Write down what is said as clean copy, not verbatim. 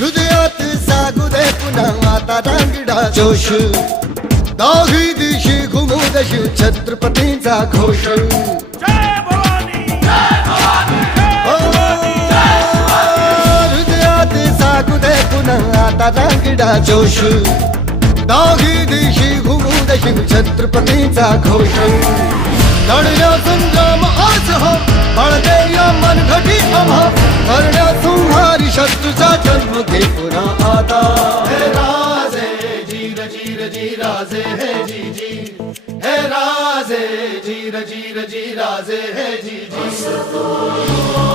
हृदयात जागू दे पुन्हा आता रांगडा जोश दाही दिशी घुमू दशी छत्रपतींचा घोष हृदयात जागू दे पुन्हा आता रांगडा जोश दाही दिशी घुमू दशी छत्रपतींचा घोष लढण्या संग्राम आज हो बळदे या मनघटी आम्हा करण्या संहारी शत्रूचा जन्म घे पुन्हा आता हे राजे जीर जीर जी राजे हे जी जी हे राजे जीर जीर जी राजे हे जी जी